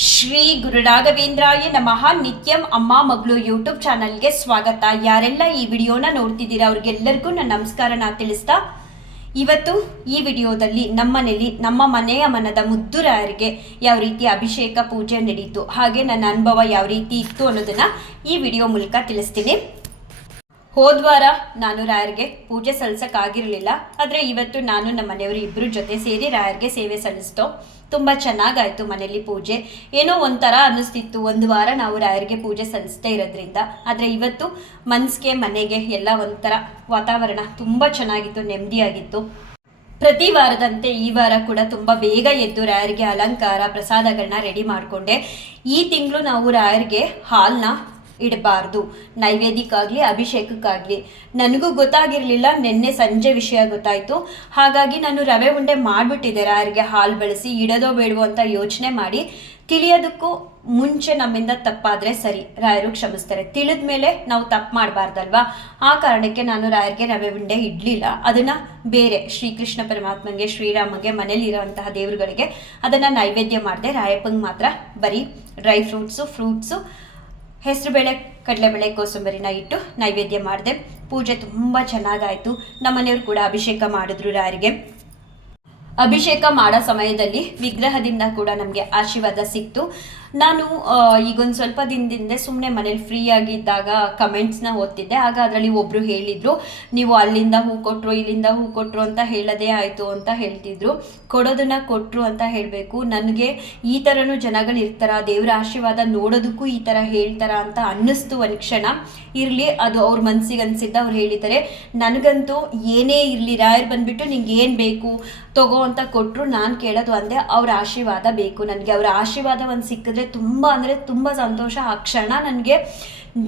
ಶ್ರೀ ಗುರು ರಾಘವೇಂದ್ರಾಯ ನಮಃ. ನಿತ್ಯಂ ಅಮ್ಮ ಮಗಳು ಯೂಟ್ಯೂಬ್ ಚಾನಲ್ಗೆ ಸ್ವಾಗತ. ಯಾರೆಲ್ಲ ಈ ವಿಡಿಯೋನ ನೋಡ್ತಿದ್ದೀರಾ ಅವ್ರಿಗೆಲ್ಲರಿಗೂ ನನ್ನ ನಮಸ್ಕಾರನ ತಿಳಿಸ್ತಾ, ಇವತ್ತು ಈ ವಿಡಿಯೋದಲ್ಲಿ ನಮ್ಮನೇಲಿ ನಮ್ಮ ಮನೆಯ ಮನದ ಮುದ್ದುರಾಯರಿಗೆ ಯಾವ ರೀತಿ ಅಭಿಷೇಕ ಪೂಜೆ ನಡೆಯಿತು ಹಾಗೆ ನನ್ನ ಅನುಭವ ಯಾವ ರೀತಿ ಇತ್ತು ಅನ್ನೋದನ್ನ ಈ ವಿಡಿಯೋ ಮೂಲಕ ತಿಳಿಸ್ತೀನಿ. ಹೋದ್ವಾರ ನಾನು ರಾಯರ್ಗೆ ಪೂಜೆ ಸಲ್ಲಿಸಕ್ಕಾಗಿರಲಿಲ್ಲ ಆದರೆ ಇವತ್ತು ನಾನು ನಮ್ಮ ಮನೆಯವರು ಇಬ್ಬರು ಜೊತೆ ಸೇರಿ ರಾಯರ್ಗೆ ಸೇವೆ ಸಲ್ಲಿಸ್ತೋ. ತುಂಬ ಚೆನ್ನಾಗಾಯಿತು ಮನೆಯಲ್ಲಿ ಪೂಜೆ. ಏನೋ ಒಂಥರ ಅನ್ನಿಸ್ತಿತ್ತು. ಒಂದು ವಾರ ನಾವು ರಾಯರ್ಗೆ ಪೂಜೆ ಸಲ್ಲಿಸ್ತಾ ಇರೋದ್ರಿಂದ. ಆದರೆ ಇವತ್ತು ಮನ್ಸಿಗೆ, ಮನೆಗೆ ಎಲ್ಲ ಒಂಥರ ವಾತಾವರಣ ತುಂಬ ಚೆನ್ನಾಗಿತ್ತು, ನೆಮ್ಮದಿಯಾಗಿತ್ತು. ಪ್ರತಿ ವಾರದಂತೆ ಈ ವಾರ ಕೂಡ ತುಂಬ ಬೇಗ ಎದ್ದು ರಾಯರಿಗೆ ಅಲಂಕಾರ ಪ್ರಸಾದಗಳನ್ನ ರೆಡಿ ಮಾಡಿಕೊಂಡೆ. ಈ ತಿಂಗಳು ನಾವು ರಾಯರಿಗೆ ಹಾಲನ್ನ ಇಡಬಾರ್ದು. ನೈವೇದ್ಯಕ್ಕಾಗಲಿ, ಅಭಿಷೇಕಕ್ಕಾಗಲಿ. ನನಗೂ ಗೊತ್ತಾಗಿರಲಿಲ್ಲ, ನಿನ್ನೆ ಸಂಜೆ ವಿಷಯ ಗೊತ್ತಾಯಿತು. ಹಾಗಾಗಿ ನಾನು ರವೆ ಉಂಡೆ ಮಾಡಿಬಿಟ್ಟಿದ್ದೆ. ರಾಯರಿಗೆ ಹಾಲು ಬಳಸಿ, ಇಡೋದೋ ಬೇಡವೋ ಅಂತ ಯೋಚನೆ ಮಾಡಿ, ತಿಳಿಯೋದಕ್ಕೂ ಮುಂಚೆ ನಮ್ಮಿಂದ ತಪ್ಪಾದರೆ ಸರಿ. ರಾಯರು ಕ್ಷಮಿಸ್ತಾರೆ. ತಿಳಿದ ಮೇಲೆ ನಾವು ತಪ್ಪು ಮಾಡಬಾರ್ದಲ್ವಾ? ಆ ಕಾರಣಕ್ಕೆ ನಾನು ರಾಯರಿಗೆ ರವೆ ಉಂಡೆ ಇಡಲಿಲ್ಲ. ಅದನ್ನು ಬೇರೆ ಶ್ರೀಕೃಷ್ಣ ಪರಮಾತ್ಮನಿಗೆ ಶ್ರೀರಾಮಗೆ ಮನೇಲಿರುವಂತಹ ದೇವರುಗಳಿಗೆ ಅದನ್ನು ನೈವೇದ್ಯ ಮಾಡಿದೆ, ರಾಯಪ್ಪಂಗೆ ಮಾತ್ರ ಬರೀ ಡ್ರೈ ಫ್ರೂಟ್ಸು ಫ್ರೂಟ್ಸು ಹೆಸರುಬೇಳೆ ಕಡಲೆಬೇಳೆ ಕೋಸಂಬರಿನ ಇಟ್ಟು ನೈವೇದ್ಯ ಮಾಡಿದೆ. ಪೂಜೆ ತುಂಬ ಚೆನ್ನಾಗಾಯಿತು. ನಮ್ಮನೆಯವರು ಕೂಡ ಅಭಿಷೇಕ ಮಾಡಿದ್ರು ರಾರಿಗೆ. ಅಭಿಷೇಕ ಮಾಡೋ ಸಮಯದಲ್ಲಿ ವಿಗ್ರಹದಿಂದ ಕೂಡ ನಮಗೆ ಆಶೀರ್ವಾದ ಸಿಕ್ತು. ನಾನು ಈಗೊಂದು ಸ್ವಲ್ಪ ದಿನದಿಂದ ಸುಮ್ಮನೆ ಮನೇಲಿ ಫ್ರೀ ಆಗಿದ್ದಾಗ ಕಮೆಂಟ್ಸ್ನ ಓದ್ತಿದ್ದೆ. ಆಗ ಅದರಲ್ಲಿ ಒಬ್ಬರು ಹೇಳಿದರು, ನೀವು ಅಲ್ಲಿಂದ ಹೂ ಕೊಟ್ಟರು ಇಲ್ಲಿಂದ ಹೂ ಕೊಟ್ಟರು ಅಂತ ಹೇಳೋದೇ ಆಯಿತು ಅಂತ ಹೇಳ್ತಿದ್ರು. ಕೊಡೋದನ್ನ ಕೊಟ್ಟರು ಅಂತ ಹೇಳಬೇಕು. ನನಗೆ ಈ ಥರನೂ ಜನಗಳು ಇರ್ತಾರ, ದೇವರ ಆಶೀರ್ವಾದ ನೋಡೋದಕ್ಕೂ ಈ ಥರ ಹೇಳ್ತಾರ ಅಂತ ಅನ್ನಿಸ್ತು ಒಂದು ಕ್ಷಣ. ಇರಲಿ, ಅದು ಅವ್ರ ಮನಸ್ಸಿಗೆ ಅನಿಸಿದ್ದ ಅವ್ರು ಹೇಳಿದ್ದಾರೆ. ನನಗಂತೂ ಏನೇ ಇರಲಿ, ರಾಯರ್ ಬಂದುಬಿಟ್ಟು ನಿಂಗೆ ಏನು ಬೇಕು, ತಗೋ ಅಂತ ಕೊಟ್ಟರು ನಾನು ಕೇಳೋದು ಅಂದೆ. ಅವ್ರ ಆಶೀರ್ವಾದ ಬೇಕು ನನಗೆ. ಅವ್ರ ಆಶೀರ್ವಾದ ಒಂದು ಸಿಕ್ಕಿದ್ರೆ ತುಂಬ ಅಂದರೆ ತುಂಬ ಸಂತೋಷ ಆ ಕ್ಷಣ. ನನಗೆ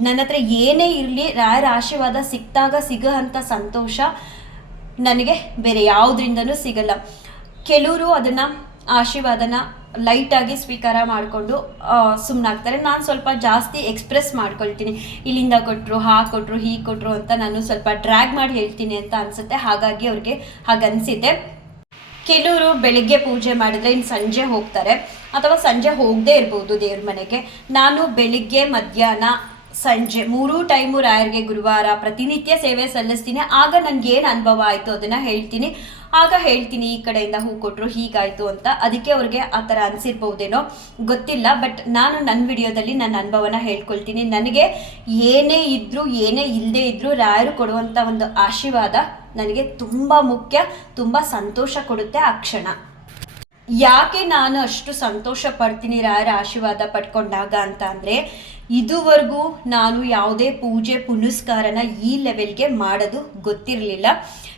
ನನ್ನ ಹತ್ರ ಏನೇ ಇರಲಿ ರಾಯರ ಆಶೀರ್ವಾದ ಸಿಕ್ಕಿದಾಗ ಸಿಗೋ ಅಂಥ ಸಂತೋಷ ನನಗೆ ಬೇರೆ ಯಾವುದರಿಂದನೂ ಸಿಗಲ್ಲ. ಕೆಲವರು ಅದನ್ನು ಆಶೀರ್ವಾದನ ಲೈಟಾಗಿ ಸ್ವೀಕಾರ ಮಾಡಿಕೊಂಡು ಸುಮ್ಮನಾಗ್ತಾರೆ ನಾನು ಸ್ವಲ್ಪ ಜಾಸ್ತಿ ಎಕ್ಸ್ಪ್ರೆಸ್ ಮಾಡ್ಕೊಳ್ತೀನಿ. ಇಲ್ಲಿಂದ ಕೊಟ್ಟರು ಹಾ ಕೊಟ್ಟರು ಹೀಗೆ ಕೊಟ್ಟರು ಅಂತ ನಾನು ಸ್ವಲ್ಪ ಡ್ರ್ಯಾಗ್ ಮಾಡಿ ಹೇಳ್ತೀನಿ ಅಂತ ಅನಿಸುತ್ತೆ. ಹಾಗಾಗಿ ಅವ್ರಿಗೆ ಹಾಗನ್ಸಿದೆ. ಕೆಲವರು ಬೆಳಿಗ್ಗೆ ಪೂಜೆ ಮಾಡಿದ್ರೆ ಇನ್ನು ಸಂಜೆ ಹೋಗ್ತಾರೆ. ಅಥವಾ ಸಂಜೆ ಹೋಗದೇ ಇರ್ಬೋದು ದೇವ್ರ ಮನೆಗೆ. ನಾನು ಬೆಳಿಗ್ಗೆ, ಮಧ್ಯಾಹ್ನ, ಸಂಜೆ ಮೂರೂ ಟೈಮು ರಾಯರ್ಗೆ ಗುರುವಾರ ಪ್ರತಿನಿತ್ಯ ಸೇವೆ ಸಲ್ಲಿಸ್ತೀನಿ. ಆಗ ನನಗೆ ಏನು ಅನುಭವ ಆಯಿತು ಅದನ್ನು ಹೇಳ್ತೀನಿ. ಆಗ ಹೇಳ್ತೀನಿ ಈ ಕಡೆಯಿಂದ ಹೂ ಕೊಟ್ಟರು ಹೀಗಾಯಿತು ಅಂತ. ಅದಕ್ಕೆ ಅವ್ರಿಗೆ ಆ ಥರ ಅನಿಸಿರ್ಬೋದೇನೋ ಗೊತ್ತಿಲ್ಲ. ಬಟ್ ನಾನು ನನ್ನ ವಿಡಿಯೋದಲ್ಲಿ ನನ್ನ ಅನುಭವನ ಹೇಳ್ಕೊಳ್ತೀನಿ. ನನಗೆ ಏನೇ ಇದ್ದರೂ ಏನೇ ಇಲ್ಲದೆ ಇದ್ದರೂ ರಾಯರು ಕೊಡುವಂಥ ಒಂದು ಆಶೀರ್ವಾದ ನನಗೆ ತುಂಬ ಮುಖ್ಯ, ತುಂಬ ಸಂತೋಷ ಕೊಡುತ್ತೆ ಆ ಕ್ಷಣ. ಯಾಕೆ ನಾನು ಅಷ್ಟು ಸಂತೋಷ ಪಡ್ತೀನಿ ರಾಯರ ಆಶೀರ್ವಾದ ಪಡ್ಕೊಂಡಾಗ ಅಂತ ಅಂದರೆ, ಇದುವರೆಗೂ ನಾನು ಯಾವುದೇ ಪೂಜೆ ಪುನಸ್ಕಾರನ ಈ ಲೆವೆಲ್ಗೆ ಮಾಡೋದು ಗೊತ್ತಿರಲಿಲ್ಲ.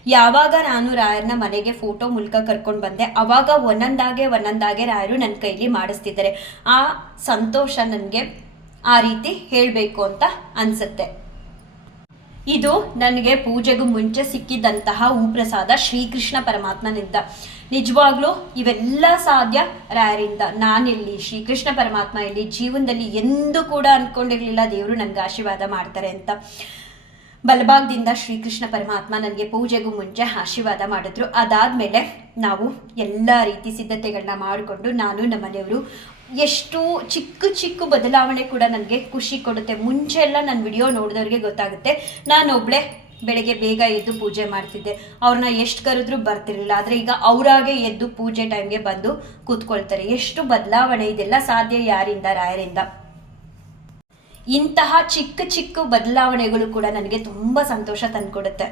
ಯಾವಾಗ ನಾನು ರಾಯರನ್ನ ಮನೆಗೆ ಫೋಟೋ ಮೂಲಕ ಕರ್ಕೊಂಡು ಬಂದೆ ಆವಾಗ ಒಂದೊಂದಾಗೆ ಒಂದೊಂದಾಗೆ ರಾಯರು ನನ್ನ ಕೈಲಿ ಮಾಡಿಸ್ತಿದ್ದಾರೆ. ಆ ಸಂತೋಷ ನನಗೆ ಆ ರೀತಿ ಹೇಳಬೇಕು ಅಂತ ಅನಿಸುತ್ತೆ. ಇದು ನನಗೆ ಪೂಜೆಗೂ ಮುಂಚೆ ಸಿಕ್ಕಿದ್ದಂತಹ ಹೂಪ್ರಸಾದ ಶ್ರೀಕೃಷ್ಣ ಪರಮಾತ್ಮನಿಂದ. ನಿಜವಾಗ್ಲೂ ಇವೆಲ್ಲ ಸಾಧ್ಯ? ರಾಯರಿಂದ ನಾನಿಲ್ಲಿ ಶ್ರೀಕೃಷ್ಣ ಪರಮಾತ್ಮ ಇಲ್ಲಿ ಜೀವನದಲ್ಲಿ ಎಂದೂ ಕೂಡ ಅಂದ್ಕೊಂಡಿರಲಿಲ್ಲ ದೇವರು ನನಗೆ ಆಶೀರ್ವಾದ ಮಾಡ್ತಾರೆ ಅಂತ. ಬಲಭಾಗದಿಂದ ಶ್ರೀಕೃಷ್ಣ ಪರಮಾತ್ಮ ನನಗೆ ಪೂಜೆಗೂ ಮುಂಚೆ ಆಶೀರ್ವಾದ ಮಾಡಿದ್ರು. ಅದಾದಮೇಲೆ ನಾವು ಎಲ್ಲ ರೀತಿ ಸಿದ್ಧತೆಗಳನ್ನ ಮಾಡಿಕೊಂಡು ನಾನು ನಮ್ಮ ಮನೆಯವರು ಎಷ್ಟು ಚಿಕ್ಕ ಚಿಕ್ಕ ಬದಲಾವಣೆ ಕೂಡ ನನಗೆ ಖುಷಿ ಕೊಡುತ್ತೆ. ಮುಂಚೆ ಎಲ್ಲ ನನ್ನ ವಿಡಿಯೋ ನೋಡಿದವ್ರಿಗೆ ಗೊತ್ತಾಗುತ್ತೆ. ನಾನು ಒಬ್ಳೆ ಬೆಳಗ್ಗೆ ಬೇಗ ಎದ್ದು ಪೂಜೆ ಮಾಡ್ತಿದ್ದೆ. ಅವ್ರನ್ನ ಎಷ್ಟು ಕರೆದ್ರೂ ಬರ್ತಿರ್ಲಿಲ್ಲ. ಆದರೆ ಈಗ ಅವರಾಗೆ ಎದ್ದು ಪೂಜೆ ಟೈಮ್ಗೆ ಬಂದು ಕೂತ್ಕೊಳ್ತಾರೆ. ಎಷ್ಟು ಬದಲಾವಣೆ ಇದೆಲ್ಲ ಸಾಧ್ಯ ಯಾರಿಂದ, ರಾಯರಿಂದ? ಇಂತಹ ಚಿಕ್ಕ ಚಿಕ್ಕ ಬದಲಾವಣೆಗಳು ಕೂಡ ನನಗೆ ತುಂಬ ಸಂತೋಷ ತಂದುಕೊಡುತ್ತೆ.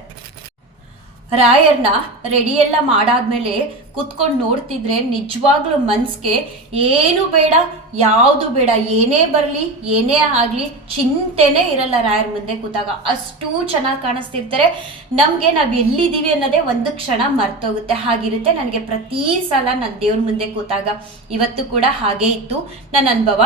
ರಾಯರ್ನ ರೆಡಿ ಎಲ್ಲ ಮಾಡಾದ್ಮೇಲೆ ಕುತ್ಕೊಂಡು ನೋಡ್ತಿದ್ರೆ ನಿಜವಾಗ್ಲೂ ಮನ್ಸಿಗೆ ಏನು ಬೇಡ, ಯಾವುದು ಬೇಡ, ಏನೇ ಬರಲಿ, ಏನೇ ಆಗಲಿ ಚಿಂತೆನೇ ಇರಲ್ಲ ರಾಯರ್ ಮುಂದೆ ಕೂತಾಗ. ಅಷ್ಟು ಚೆನ್ನಾಗಿ ಕಾಣಿಸ್ತಿರ್ತಾರೆ. ನಮಗೆ ನಾವು ಎಲ್ಲಿದ್ದೀವಿ ಅನ್ನೋದೇ ಒಂದು ಕ್ಷಣ ಮರ್ತೋಗುತ್ತೆ. ಹಾಗಿರುತ್ತೆ ನನಗೆ ಪ್ರತಿ ಸಲ ನನ್ನ ದೇವ್ರ ಮುಂದೆ ಕೂತಾಗ. ಇವತ್ತು ಕೂಡ ಹಾಗೇ ಇತ್ತು. ನನ್ನ ಅನುಭವ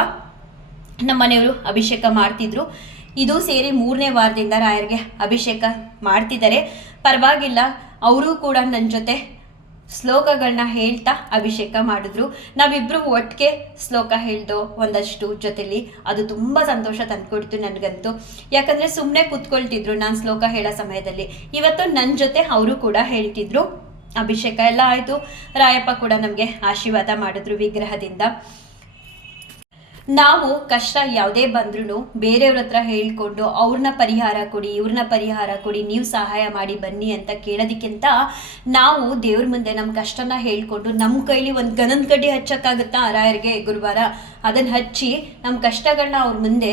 ನಮ್ಮ ಮನೆಯವರು ಅಭಿಷೇಕ ಮಾಡ್ತಿದ್ರು. ಇದು ಸೇರಿ ಮೂರನೇ ವಾರದಿಂದ ರಾಯರಿಗೆ ಅಭಿಷೇಕ ಮಾಡ್ತಿದ್ದಾರೆ. ಪರವಾಗಿಲ್ಲ, ಅವರು ಕೂಡ ನನ್ನ ಜೊತೆ ಶ್ಲೋಕಗಳನ್ನ ಹೇಳ್ತಾ ಅಭಿಷೇಕ ಮಾಡಿದ್ರು. ನಾವಿಬ್ಬರು ಒಟ್ಟಿಗೆ ಶ್ಲೋಕ ಹೇಳ್ದೋ ಒಂದಷ್ಟು ಜೊತೆಲಿ ಅದು ತುಂಬ ಸಂತೋಷ ತಂದುಕೊಡ್ತು ನನಗಂತೂ. ಯಾಕಂದರೆ ಸುಮ್ಮನೆ ಕೂತ್ಕೊಳ್ತಿದ್ರು ನಾನು ಶ್ಲೋಕ ಹೇಳೋ ಸಮಯದಲ್ಲಿ. ಇವತ್ತು ನನ್ನ ಜೊತೆ ಅವರು ಕೂಡ ಹೇಳ್ತಿದ್ರು. ಅಭಿಷೇಕ ಎಲ್ಲ ಆಯಿತು. ರಾಯಪ್ಪ ಕೂಡ ನಮಗೆ ಆಶೀರ್ವಾದ ಮಾಡಿದ್ರು ವಿಗ್ರಹದಿಂದ. ನಾವು ಕಷ್ಟ ಯಾವುದೇ ಬಂದ್ರೂ ಬೇರೆಯವ್ರ ಹತ್ರ ಹೇಳ್ಕೊಂಡು ಅವ್ರನ್ನ ಪರಿಹಾರ ಕೊಡಿ, ಇವ್ರನ್ನ ಪರಿಹಾರ ಕೊಡಿ, ನೀವು ಸಹಾಯ ಮಾಡಿ ಬನ್ನಿ ಅಂತ ಕೇಳೋದಕ್ಕಿಂತ ನಾವು ದೇವ್ರ ಮುಂದೆ ನಮ್ಮ ಕಷ್ಟನ ಹೇಳ್ಕೊಂಡು ನಮ್ಮ ಕೈಲಿ ಒಂದು ಗನದ ಕಡ್ಡಿ ಹಚ್ಚಕ್ಕಾಗುತ್ತಾ ರಾಯರಿಗೆ ಗುರುವಾರ? ಅದನ್ನು ಹಚ್ಚಿ ನಮ್ಮ ಕಷ್ಟಗಳನ್ನ ಅವ್ರ ಮುಂದೆ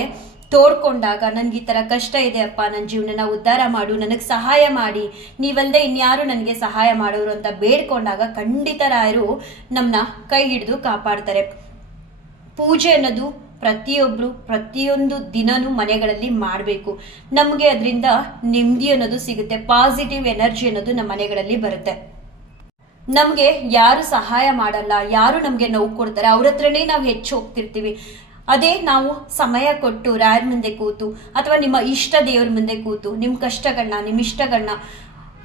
ತೋಡ್ಕೊಂಡಾಗ ನನಗೆ ಈ ಥರ ಕಷ್ಟ ಇದೆ ಅಪ್ಪ ನನ್ನ ಜೀವನನ ಉದ್ಧಾರ ಮಾಡು, ನನಗೆ ಸಹಾಯ ಮಾಡಿ ನೀವಲ್ಲದೆ ಇನ್ಯಾರು ನನಗೆ ಸಹಾಯ ಮಾಡೋರು ಅಂತ ಬೇಡ್ಕೊಂಡಾಗ ಖಂಡಿತ ರಾಯರು ನಮ್ಮನ್ನ ಕೈ ಹಿಡಿದು ಕಾಪಾಡ್ತಾರೆ. ಪೂಜೆ ಅನ್ನೋದು ಪ್ರತಿಯೊಬ್ಬರು ಪ್ರತಿಯೊಂದು ದಿನನೂ ಮನೆಗಳಲ್ಲಿ ಮಾಡಬೇಕು. ನಮಗೆ ಅದರಿಂದ ನೆಮ್ಮದಿ ಅನ್ನೋದು ಸಿಗುತ್ತೆ ಪಾಸಿಟಿವ್ ಎನರ್ಜಿ ಅನ್ನೋದು ನಮ್ಮ ಮನೆಗಳಲ್ಲಿ ಬರುತ್ತೆ. ನಮಗೆ ಯಾರು ಸಹಾಯ ಮಾಡಲ್ಲ, ಯಾರು ನಮಗೆ ನೋವು ಕೊಡ್ತಾರೆ, ಅವ್ರ ಹತ್ರನೇ ನಾವು ಹೆಚ್ಚು ಹೋಗ್ತಿರ್ತೀವಿ. ಅದೇ ನಾವು ಸಮಯ ಕೊಟ್ಟು, ರಾಯರ ಮುಂದೆ ಕೂತು, ಅಥವಾ ನಿಮ್ಮ ಇಷ್ಟ ದೇವ್ರ ಮುಂದೆ ಕೂತು, ನಿಮ್ಮ ಕಷ್ಟಗಳನ್ನ, ನಿಮ್ಮ ಇಷ್ಟಗಳನ್ನ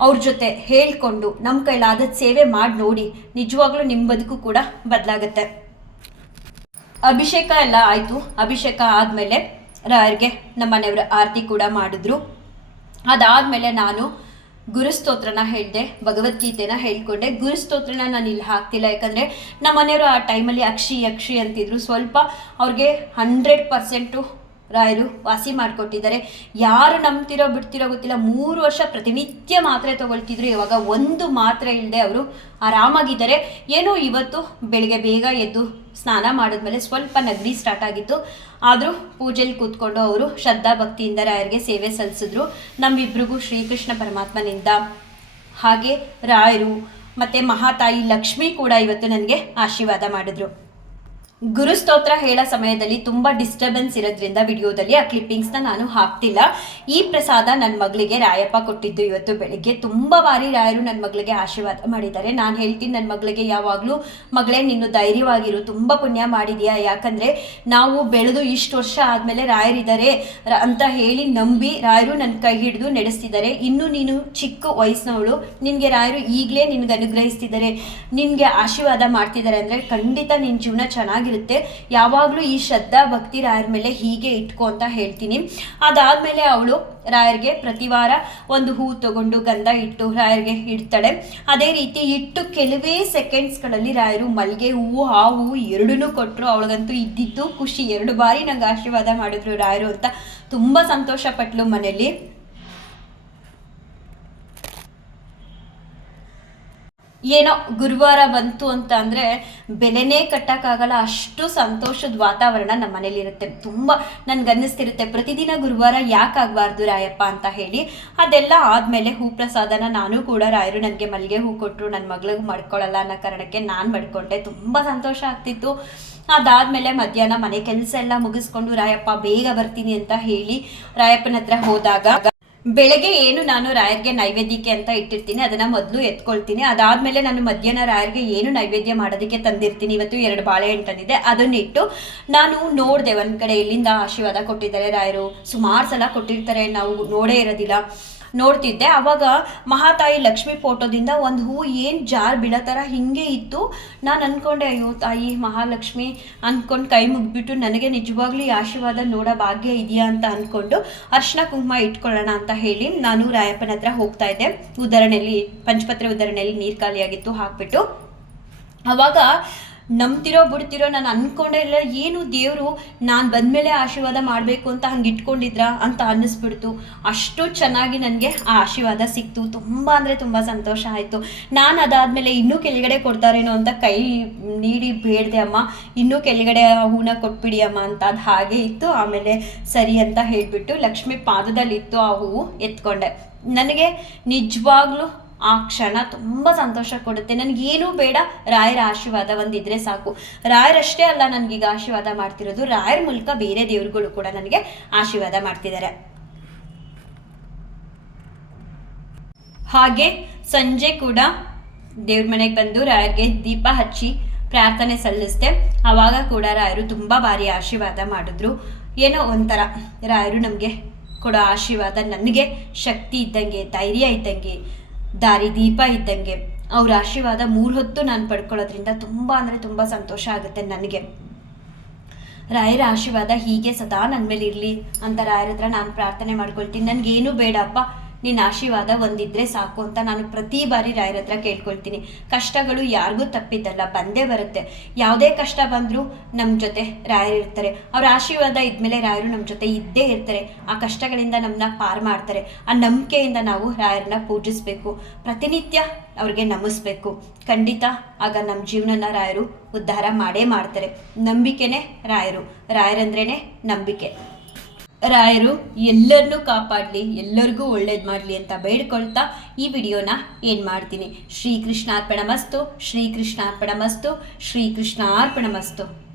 ಅವ್ರ ಜೊತೆ ಹೇಳಿಕೊಂಡು, ನಮ್ಮ ಕೈಲಾದ ಸೇವೆ ಮಾಡಿ ನೋಡಿ, ನಿಜವಾಗ್ಲೂ ನಿಮ್ಮ ಬದುಕು ಕೂಡ ಬದಲಾಗುತ್ತೆ. ಅಭಿಷೇಕ ಎಲ್ಲ ಆಯಿತು. ಅಭಿಷೇಕ ಆದಮೇಲೆ ರಾಯರಿಗೆ ನಮ್ಮ ಮನೆಯವರು ಆರತಿ ಕೂಡ ಮಾಡಿದ್ರು. ಅದಾದಮೇಲೆ ನಾನು ಗುರುಸ್ತೋತ್ರನ ಹೇಳಿದೆ, ಭಗವದ್ಗೀತೆನ ಹೇಳ್ಕೊಂಡೆ. ಗುರುಸ್ತೋತ್ರನ ನಾನು ಇಲ್ಲಿ ಹಾಕ್ತಿಲ್ಲ. ಯಾಕಂದರೆ ನಮ್ಮ ಮನೆಯವರು ಆ ಟೈಮಲ್ಲಿ ಅಕ್ಷಿ ಅಕ್ಷಿ ಅಂತಿದ್ರು. ಸ್ವಲ್ಪ ಅವ್ರಿಗೆ ಹಂಡ್ರೆಡ್ ಪರ್ಸೆಂಟು ರಾಯರು ವಾಸಿ ಮಾಡಿಕೊಟ್ಟಿದ್ದಾರೆ. ಯಾರು ನಂಬ್ತಿರೋ ಬಿಡ್ತಿರೋ ಗೊತ್ತಿಲ್ಲ. ಮೂರು ವರ್ಷ ಪ್ರತಿನಿತ್ಯ ಮಾತ್ರೆ ತಗೊಳ್ತಿದ್ರು. ಇವಾಗ ಒಂದು ಮಾತ್ರೆ ಇಲ್ಲದೆ ಅವರು ಆರಾಮಾಗಿದ್ದಾರೆ. ಏನೋ ಇವತ್ತು ಬೆಳಿಗ್ಗೆ ಬೇಗ ಎದ್ದು ಸ್ನಾನ ಮಾಡಿದ್ಮೇಲೆ ಸ್ವಲ್ಪ ನಗಡಿ ಸ್ಟಾರ್ಟ್ ಆಗಿತ್ತು. ಆದರೂ ಪೂಜೆಲಿ ಕೂತ್ಕೊಂಡು ಅವರು ಶ್ರದ್ಧಾ ಭಕ್ತಿಯಿಂದ ರಾಯರಿಗೆ ಸೇವೆ ಸಲ್ಲಿಸಿದ್ರು. ನಮ್ಮಿಬ್ಬರಿಗೂ ಶ್ರೀಕೃಷ್ಣ ಪರಮಾತ್ಮನಿಂದ ಹಾಗೆ ರಾಯರು ಮತ್ತು ಮಹಾತಾಯಿ ಲಕ್ಷ್ಮಿ ಕೂಡ ಇವತ್ತು ನನಗೆ ಆಶೀರ್ವಾದ ಮಾಡಿದ್ರು. ಗುರುಸ್ತೋತ್ರ ಹೇಳೋ ಸಮಯದಲ್ಲಿ ತುಂಬ ಡಿಸ್ಟರ್ಬೆನ್ಸ್ ಇರೋದ್ರಿಂದ ವಿಡಿಯೋದಲ್ಲಿ ಆ ಕ್ಲಿಪ್ಪಿಂಗ್ಸ್ನ ನಾನು ಹಾಕ್ತಿಲ್ಲ. ಈ ಪ್ರಸಾದ ನನ್ನ ಮಗಳಿಗೆ ರಾಯಪ್ಪ ಕೊಟ್ಟಿದ್ದು ಇವತ್ತು ಬೆಳಿಗ್ಗೆ. ತುಂಬ ಬಾರಿ ರಾಯರು ನನ್ನ ಮಗಳಿಗೆ ಆಶೀರ್ವಾದ ಮಾಡಿದ್ದಾರೆ. ನಾನು ಹೇಳ್ತೀನಿ ನನ್ನ ಮಗಳಿಗೆ, ಯಾವಾಗಲೂ ಮಗಳೇ, ನೀನು ಧೈರ್ಯವಾಗಿರು. ತುಂಬ ಪುಣ್ಯ ಮಾಡಿದೀಯಾ? ಯಾಕಂದರೆ ನಾವು ಬೆಳೆದು ಇಷ್ಟು ವರ್ಷ ಆದಮೇಲೆ ರಾಯರಿದ್ದಾರೆ ಅಂತ ಹೇಳಿ ನಂಬಿ ರಾಯರು ನನ್ನ ಕೈ ಹಿಡಿದು ನಡೆಸ್ತಿದ್ದಾರೆ. ಇನ್ನು ನೀನು ಚಿಕ್ಕ ವಯಸ್ಸಿನವಳು. ನಿನಗೆ ರಾಯರು ಈಗಲೇ ನಿನ್ಗೆ ಅನುಗ್ರಹಿಸ್ತಿದ್ದಾರೆ. ನಿನಗೆ ಆಶೀರ್ವಾದ ಮಾಡ್ತಿದ್ದಾರೆ ಅಂದರೆ ಖಂಡಿತ ನಿನ್ನ ಜೀವನ ಚೆನ್ನಾಗಿರುತ್ತೆ ಯಾವಾಗಲೂ ಈ ಶ್ರದ್ಧಾ ಭಕ್ತಿ ರಾಯರ ಮೇಲೆ ಹೀಗೆ ಇಟ್ಕೊ ಅಂತ ಹೇಳ್ತೀನಿ. ಅದಾದಮೇಲೆ ಅವಳು ರಾಯರಿಗೆ ಪ್ರತಿ ವಾರ ಒಂದು ಹೂ ತಗೊಂಡು ಗಂಧ ಇಟ್ಟು ರಾಯರಿಗೆ ಇಡ್ತಾಳೆ. ಅದೇ ರೀತಿ ಇಟ್ಟು ಕೆಲವೇ ಸೆಕೆಂಡ್ಸ್ಗಳಲ್ಲಿ ರಾಯರು ಮಲ್ಲಿಗೆ ಹೂವು, ಆ ಹೂವು ಎರಡೂ ಕೊಟ್ಟರು ಅವಳಿಗಂತೂ ಇದ್ದಿದ್ದು ಖುಷಿ. ಎರಡು ಬಾರಿ ನಂಗೆ ಆಶೀರ್ವಾದ ಮಾಡಿದ್ರು ರಾಯರು ಅಂತ. ತುಂಬ ಸಂತೋಷ ಪಟ್ಲು ಮನೆಯಲ್ಲಿ. ಏನೋ ಗುರುವಾರ ಬಂತು ಅಂತ ಅಂದರೆ ಬೆಲೆನೇ ಕಟ್ಟಕ್ಕಾಗಲ್ಲ, ಅಷ್ಟು ಸಂತೋಷದ ವಾತಾವರಣ ನಮ್ಮ ಮನೇಲಿರುತ್ತೆ. ತುಂಬ ನನಗೆ ಅನ್ನಿಸ್ತಿರುತ್ತೆ ಪ್ರತಿದಿನ ಗುರುವಾರ ಯಾಕೆ ಆಗ್ಬಾರ್ದು ರಾಯಪ್ಪ ಅಂತ ಹೇಳಿ. ಅದೆಲ್ಲ ಆದಮೇಲೆ ಹೂ ಪ್ರಸಾದನ ನಾನು ಕೂಡ ರಾಯರು ನನಗೆ ಮಲ್ಲಿಗೆ ಹೂ ಕೊಟ್ಟರು ನನ್ನ ಮಗಳಿಗೂ ಮಾಡ್ಕೊಳ್ಳಲ್ಲ ಅನ್ನೋ ಕಾರಣಕ್ಕೆ ನಾನು ಮಾಡ್ಕೊಂಡೆ. ತುಂಬ ಸಂತೋಷ ಆಗ್ತಿತ್ತು. ಅದಾದಮೇಲೆ ಮಧ್ಯಾಹ್ನ ಮನೆ ಕೆಲಸ ಎಲ್ಲ ಮುಗಿಸ್ಕೊಂಡು ರಾಯಪ್ಪ ಬೇಗ ಬರ್ತೀನಿ ಅಂತ ಹೇಳಿ ರಾಯಪ್ಪನ ಹತ್ರ ಹೋದಾಗ ಬೆಳಗ್ಗೆ ಏನು ನಾನು ರಾಯರ್ಗೆ ನೈವೇದ್ಯಕ್ಕೆ ಅಂತ ಇಟ್ಟಿರ್ತೀನಿ, ಅದನ್ನ ಮೊದಲು ಎತ್ಕೊಳ್ತೀನಿ. ಅದಾದ್ಮೇಲೆ ನಾನು ಮಧ್ಯಾಹ್ನ ರಾಯರ್ಗೆ ಏನು ನೈವೇದ್ಯ ಮಾಡೋದಕ್ಕೆ ತಂದಿರ್ತೀನಿ. ಇವತ್ತು ಎರಡು ಬಾಳೆಹಣ್ಣು ತಂದಿದೆ ಅದನ್ನ ಇಟ್ಟು ನಾನು ನೋಡಿದೆ, ಒಂದ್ ಕಡೆ ಎಲ್ಲಿಂದ ಆಶೀರ್ವಾದ ಕೊಟ್ಟಿದ್ದಾರೆ ರಾಯರು. ಸುಮಾರು ಸಲ ಕೊಟ್ಟಿರ್ತಾರೆ, ನಾವು ನೋಡೇ ಇರೋದಿಲ್ಲ. ನೋಡ್ತಿದ್ದೆ. ಅವಾಗ ಮಹಾತಾಯಿ ಲಕ್ಷ್ಮಿ ಫೋಟೋದಿಂದ ಒಂದು ಹೂ ಏನು ಜಾರ್ ಬಿಡೋ ಥರ ಹಿಂಗೆ ಇತ್ತು. ನಾನು ಅಂದ್ಕೊಂಡೆ ಅಯ್ಯೋ ತಾಯಿ, ಮಹಾಲಕ್ಷ್ಮಿ ಅಂದ್ಕೊಂಡು ಕೈ ಮುಗ್ಬಿಟ್ಟು ನನಗೆ ನಿಜವಾಗ್ಲೂ ಆಶೀರ್ವಾದ ನೋಡೋ ಭಾಗ್ಯ ಇದೆಯಾ ಅಂತ ಅಂದ್ಕೊಂಡು ಅರ್ಶಿನ ಕುಂಕುಮ ಇಟ್ಕೊಳ್ಳೋಣ ಅಂತ ಹೇಳಿ ನಾನು ರಾಯಪ್ಪನ ಹತ್ರ ಹೋಗ್ತಾ ಇದ್ದೆ. ಉದಾಹರಣೆಯಲ್ಲಿ ಪಂಚಪತ್ರೆ ಉದಾಹರಣೆಯಲ್ಲಿ ನೀರು ಖಾಲಿಯಾಗಿತ್ತು, ಹಾಕ್ಬಿಟ್ಟು. ಅವಾಗ ನಂಬ್ತಿರೋ ಬಿಡ್ತಿರೋ ನಾನು ಅನ್ಕೊಂಡೇ ಇಲ್ಲ, ಏನು ದೇವರು ನಾನು ಬಂದಮೇಲೆ ಆಶೀರ್ವಾದ ಮಾಡಬೇಕು ಅಂತ ಹಂಗೆ ಇಟ್ಕೊಂಡಿದ್ರ ಅಂತ ಅನ್ನಿಸ್ಬಿಡ್ತು. ಅಷ್ಟು ಚೆನ್ನಾಗಿ ನನಗೆ ಆ ಆಶೀರ್ವಾದ ಸಿಕ್ತು. ತುಂಬ ಅಂದರೆ ತುಂಬ ಸಂತೋಷ ಆಯಿತು. ನಾನು ಅದಾದಮೇಲೆ ಇನ್ನೂ ಕೆಳಗಡೆ ಕೊಡ್ತಾರೇನೋ ಅಂತ ಕೈ ನೀಡಿ ಬೇಡದೆ ಅಮ್ಮ. ಇನ್ನೂ ಕೆಳಗಡೆ ಹೂನ ಕೊಟ್ಬಿಡಿ ಅಮ್ಮ ಅಂತ ಅದು ಹಾಗೆ ಇತ್ತು. ಆಮೇಲೆ ಸರಿ ಅಂತ ಹೇಳಿಬಿಟ್ಟು ಲಕ್ಷ್ಮಿ ಪಾದದಲ್ಲಿತ್ತು ಆ ಹೂವು ಎತ್ಕೊಂಡೆ. ನನಗೆ ನಿಜವಾಗ್ಲೂ ಆ ಕ್ಷಣ ತುಂಬ ಸಂತೋಷ ಕೊಡುತ್ತೆ. ನನಗೇನೂ ಬೇಡ, ರಾಯರ ಆಶೀರ್ವಾದ ಒಂದಿದ್ರೆ ಸಾಕು. ರಾಯರಷ್ಟೇ ಅಲ್ಲ, ನನಗೀಗ ಆಶೀರ್ವಾದ ಮಾಡ್ತಿರೋದು. ರಾಯರ ಮೂಲಕ ಬೇರೆ ದೇವರುಗಳು ಕೂಡ ನನಗೆ ಆಶೀರ್ವಾದ ಮಾಡ್ತಿದ್ದಾರೆ. ಹಾಗೆ ಸಂಜೆ ಕೂಡ ದೇವ್ರ ಮನೆಗೆ ಬಂದು ರಾಯರ್ಗೆ ದೀಪ ಹಚ್ಚಿ ಪ್ರಾರ್ಥನೆ ಸಲ್ಲಿಸ್ದೆ. ಆವಾಗ ಕೂಡ ರಾಯರು ತುಂಬ ಬಾರಿ ಆಶೀರ್ವಾದ ಮಾಡಿದ್ರು. ಏನೋ ಒಂಥರ ರಾಯರು ನಮಗೆ ಕೊಡೋ ಆಶೀರ್ವಾದ, ನನಗೆ ಶಕ್ತಿ ಇದ್ದಂಗೆ, ಧೈರ್ಯ ಇದ್ದಂಗೆ ದಾರಿ ದೀಪ ಇದ್ದಂಗೆ. ಅವ್ರ ಆಶೀರ್ವಾದ ಮೂರು ಹೊತ್ತು ನಾನು ಪಡ್ಕೊಳ್ಳೋದ್ರಿಂದ ತುಂಬ ಅಂದರೆ ತುಂಬ ಸಂತೋಷ ಆಗುತ್ತೆ ನನಗೆ. ರಾಯರ ಆಶೀರ್ವಾದ ಹೀಗೆ ಸದಾ ನನ್ನ ಮೇಲೆ ಇರಲಿ ಅಂತ ರಾಯರ ಹತ್ರ ನಾನು ಪ್ರಾರ್ಥನೆ ಮಾಡ್ಕೊಳ್ತೀನಿ. ನನಗೇನು ಬೇಡಪ್ಪ. ನಿನ್ನ ಆಶೀರ್ವಾದ ಒಂದಿದ್ರೆ ಸಾಕು ಅಂತ ನಾನು ಪ್ರತಿ ಬಾರಿ ರಾಯರ ಹತ್ರ ಕೇಳ್ಕೊಳ್ತೀನಿ. ಕಷ್ಟಗಳು ಯಾರಿಗೂ ತಪ್ಪಿದ್ದಲ್ಲ, ಬಂದೇ ಬರುತ್ತೆ. ಯಾವುದೇ ಕಷ್ಟ ಬಂದರೂ ನಮ್ಮ ಜೊತೆ ರಾಯರು ಇರ್ತಾರೆ. ಅವ್ರ ಆಶೀರ್ವಾದ ಇದ್ಮೇಲೆ ರಾಯರು ನಮ್ಮ ಜೊತೆ ಇದ್ದೇ ಇರ್ತಾರೆ. ಆ ಕಷ್ಟಗಳಿಂದ ನಮ್ಮನ್ನ ಪಾರು ಮಾಡ್ತಾರೆ. ಆ ನಂಬಿಕೆಯಿಂದ ನಾವು ರಾಯರನ್ನ ಪೂಜಿಸಬೇಕು. ಪ್ರತಿನಿತ್ಯ ಅವ್ರಿಗೆ ನಮಿಸ್ಬೇಕು. ಖಂಡಿತ ಆಗ ನಮ್ಮ ಜೀವನನ ರಾಯರು ಉದ್ಧಾರ ಮಾಡೇ ಮಾಡ್ತಾರೆ. ನಂಬಿಕೆನೇ ರಾಯರು. ರಾಯರಂದ್ರೇ ನಂಬಿಕೆ. ರಾಯರು, ಎಲ್ಲರನ್ನೂ ಕಾಪಾಡಲಿ, ಎಲ್ಲರಿಗೂ ಒಳ್ಳೇದು ಮಾಡಲಿ ಅಂತ ಬೇಡ್ಕೊಳ್ತಾ ಈ ವಿಡಿಯೋನ ಏನು ಮಾಡ್ತೀನಿ. ಶ್ರೀಕೃಷ್ಣಾರ್ಪಣ ಮಸ್ತು ಶ್ರೀಕೃಷ್ಣಾರ್ಪಣ ಮಸ್ತು ಶ್ರೀಕೃಷ್ಣಾರ್ಪಣ ಮಸ್ತು.